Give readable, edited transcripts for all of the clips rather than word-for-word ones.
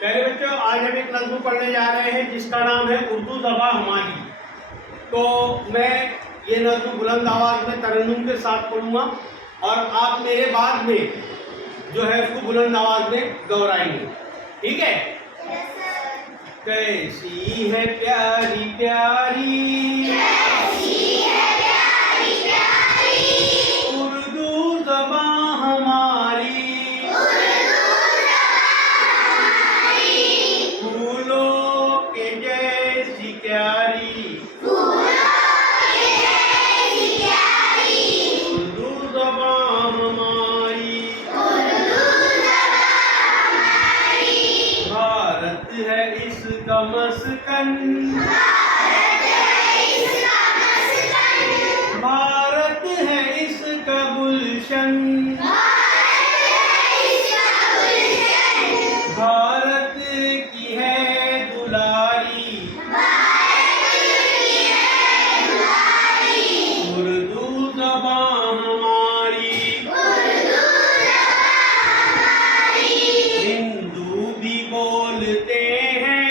पहले बच्चों आज हम एक नज़्म पढ़ने जा रहे हैं जिसका नाम है उर्दू ज़बां हमारी। तो मैं ये नज़्म बुलंद आवाज़ में तरन्नुम के साथ पढ़ूंगा और आप मेरे बाद में जो है उसको बुलंद आवाज़ में दोहराएंगे, ठीक है? कैसी है प्यारी प्यारी उर्दू ज़बां हमारी, फूलों के जैसी प्यारी उर्दू ज़बां हमारी। भारत है इसका मस्कन, भारत है इसका गुलशन, भारत की है दुलारी उर्दू ज़बां हमारी। हिंदू भी बोलते हैं,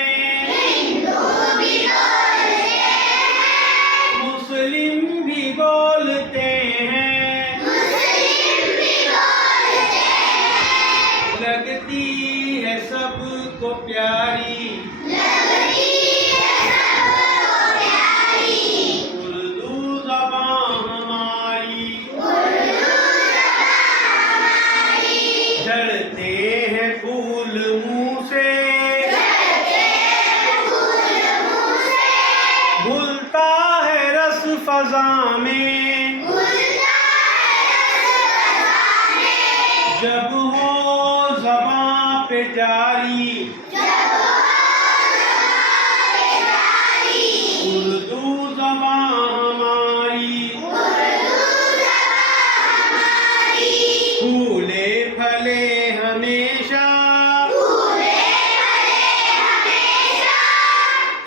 मुस्लिम भी बोलते हैं, लगती है सबको प्यारी उर्दू ज़बां हमारी। झड़ते हैं फूल मुँह से, घुलता है रस फ़ज़ा में, जब हो ज़बां पे जारी उर्दू ज़बां हमारी। फूले फले हमेशा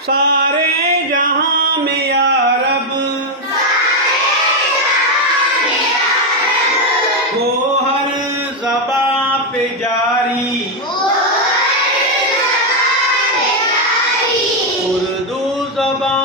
सारे जहां में या रब, वो हर ज़बां पे जारी उर्दू ज़बां